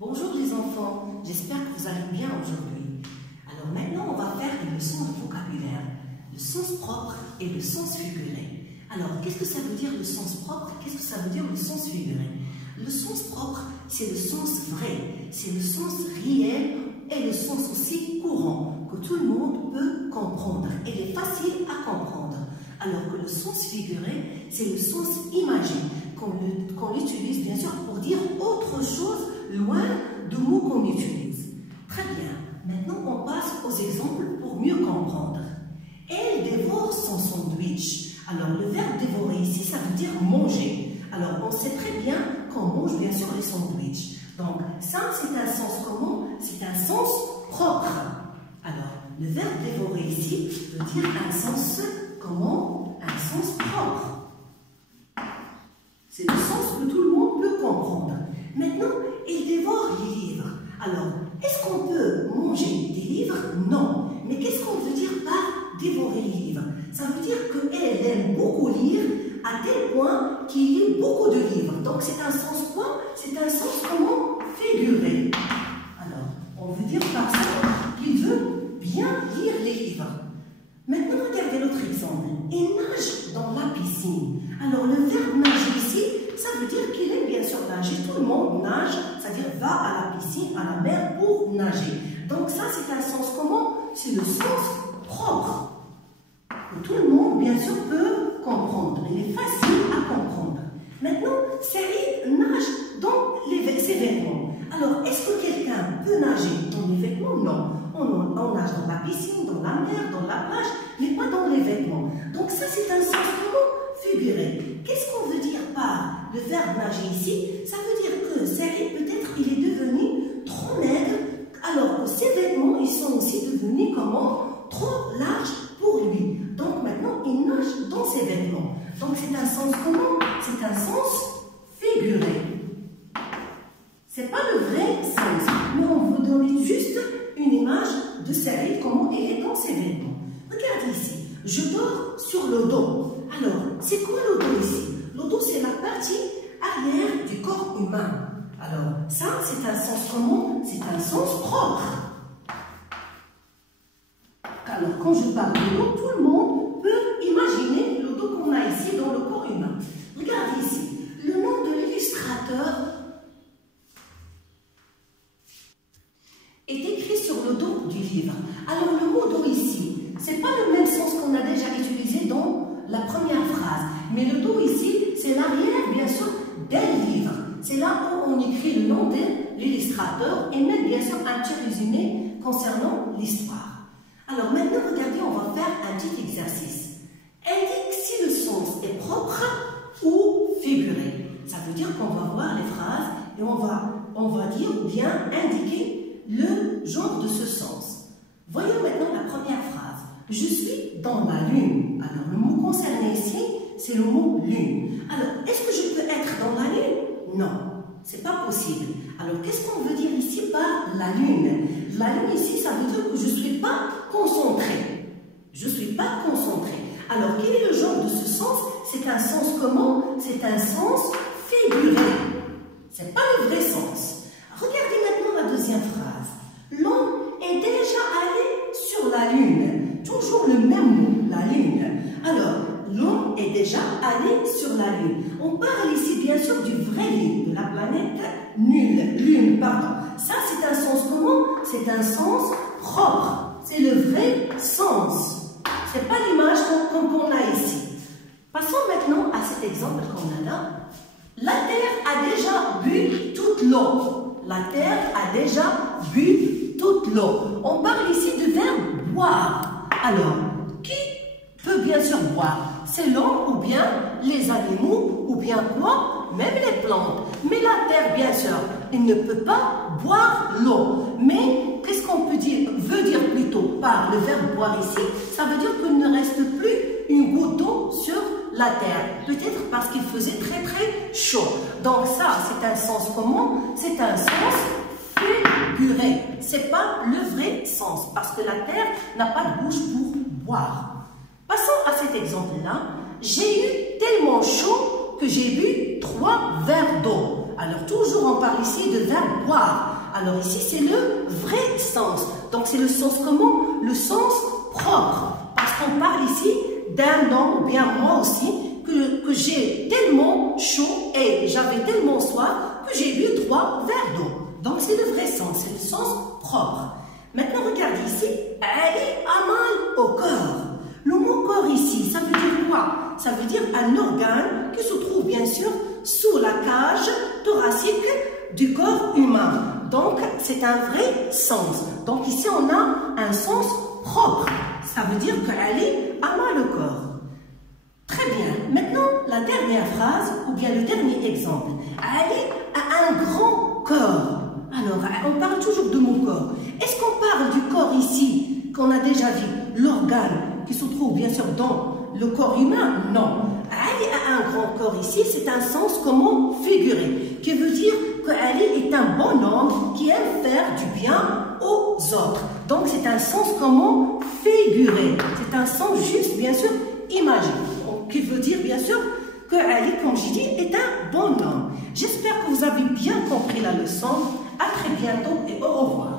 Bonjour les enfants, j'espère que vous allez bien aujourd'hui. Alors maintenant, on va faire une leçon de vocabulaire, le sens propre et le sens figuré. Alors, qu'est-ce que ça veut dire le sens propre? Qu'est-ce que ça veut dire le sens figuré? Le sens propre, c'est le sens vrai, c'est le sens réel et le sens aussi courant, que tout le monde peut comprendre. Il est facile à comprendre. Alors que le sens figuré, c'est le sens imagé, qu'on utilise bien sûr pour dire autre chose loin du mot qu'on utilise. Très bien. Maintenant, on passe aux exemples pour mieux comprendre. Elle dévore son sandwich. Alors, le verbe dévorer ici, ça veut dire manger. Alors, on sait très bien qu'on mange bien sûr les sandwichs. Donc, ça, c'est un sens comment? C'est un sens propre. Alors, le verbe dévorer ici veut dire un sens comment? Un sens propre. C'est le sens que tout le monde peut comprendre. Maintenant, il dévore les livres. Alors, est-ce qu'on peut manger des livres? Non. Mais qu'est-ce qu'on veut dire par dévorer les livres? Ça veut dire qu'elle aime beaucoup lire à tel point qu'il lit beaucoup de livres. Donc, c'est un sens quoi? C'est un sens comment? Figuré. Alors, on veut dire par ça qu'il veut bien lire les livres. Maintenant, regardez l'autre exemple. Il nage dans la piscine. Alors, le verbe nager ici, ça veut dire qu'il aime bien sûr nager. Tout le monde nage, c'est-à-dire va à la piscine, à la mer pour nager. Donc, ça, c'est un sens comment? C'est le sens propre. Que tout le monde, bien sûr, peut comprendre. Il est facile à comprendre. Maintenant, Saïd nage dans ses vêtements. Alors, est-ce que quelqu'un peut nager dans les vêtements? Non. On nage dans la piscine, dans la mer, dans la plage, mais pas dans les vêtements. Donc ça, c'est un sens comment? Figuré. Qu'est-ce qu'on veut dire par le verbe nager ici? Ça veut dire que Saïd, peut-être, il est devenu trop maigre, alors que ses vêtements, ils sont aussi devenus comment? Trop larges pour lui. Donc maintenant, il nage dans ses vêtements. Donc c'est un sens comment? C'est un sens figuré. C'est pas le vrai sens, mais on vous donne juste une image de Saïd, comment elle est dans ses vêtements. Regardez ici, je dors sur le dos. Alors, c'est quoi le dos ici? Le dos, c'est la partie arrière du corps humain. Alors, ça, c'est un sens comment? C'est un sens propre. Alors, quand je parle de dos, tout le monde peut imaginer le dos qu'on a ici dans le corps humain. Regardez ici, le nom de l'illustrateur est écrit sur le dos du livre. Alors, le mot dos ici, ce n'est pas le même sens qu'on a déjà utilisé dans la première phrase. Mais le dos ici, c'est l'arrière, bien sûr, d'un livre. C'est là où on écrit le nom de l'illustrateur et même, bien sûr, un petit résumé concernant l'histoire. Alors, maintenant, regardez, on va faire un petit exercice. Indique si le sens est propre ou figuré. Ça veut dire qu'on va voir les phrases et on va dire ou bien indiquer le genre de ce sens. Voyons maintenant la première phrase. Je suis dans la lune. Alors, le mot concerné ici, c'est le mot lune. Alors, est-ce que je peux être dans la lune? Non, c'est pas possible. Alors, qu'est-ce qu'on veut dire ici par la lune? La lune ici, ça veut dire que je ne suis pas concentrée. Je ne suis pas concentrée. Alors, quel est le genre de ce sens? C'est un sens comment? C'est un sens figuré. Ce n'est pas le vrai sens. Regardez maintenant la deuxième phrase. L'homme est déjà allé sur la lune. Toujours le même mot, la lune. Alors, l'homme est déjà allé sur la lune. On parle ici bien sûr du vrai lune, de la planète lune, pardon. Ça, c'est un sens comment? C'est un sens propre. C'est le vrai sens. Ce n'est pas l'image qu'on a ici. Passons maintenant à cet exemple qu'on a là. La terre a déjà bu toute l'eau. La terre a déjà bu toute l'eau. On parle ici du verbe boire. Alors, qui peut bien sûr boire? C'est l'homme ou bien les animaux ou bien quoi? Même les plantes. Mais la terre, bien sûr, il ne peut pas boire l'eau. Mais qu'est-ce qu'on veut dire plutôt par le verbe boire ici? Ça veut dire qu'il ne reste plus une goutte d'eau sur la terre. Peut-être parce qu'il faisait très très chaud. Donc ça, c'est un sens comment? C'est un sens figuré. C'est pas le vrai sens parce que la terre n'a pas de bouche pour boire. Passons à cet exemple-là. J'ai eu tellement chaud que j'ai bu 3 verres d'eau. Alors, toujours on parle ici de verbe boire. Alors ici, c'est le vrai sens. Donc, c'est le sens comment? Le sens propre. Parce qu'on parle ici d'un homme, ou bien moi aussi, que j'ai tellement chaud et j'avais tellement soif que j'ai bu 3 verres d'eau. Donc, c'est le vrai sens, c'est le sens propre. Maintenant, regardez ici, Ali a mal au corps. Le mot corps ici, ça veut dire quoi? Ça veut dire un organe qui se trouve bien sûr sous la cage thoracique du corps humain. Donc, c'est un vrai sens. Donc, ici, on a un sens propre. Ça veut dire que Ali a mal au corps. Très bien. Maintenant, la dernière phrase, ou bien le dernier exemple. Ali a un grand corps. Alors, on parle toujours de mon corps. Est-ce qu'on parle du corps ici, qu'on a déjà vu, l'organe qui se trouve bien sûr dans le corps humain? Non. Ali a un grand corps ici, c'est un sens comment figuré, qui veut dire que Ali est un bon homme qui aime faire du bien aux autres. Donc, c'est un sens comment figuré. C'est un sens juste, bien sûr, imagé. Qui veut dire, bien sûr, que Ali, comme je dis, est un bon homme. J'espère que vous avez bien compris la leçon. À très bientôt et au revoir.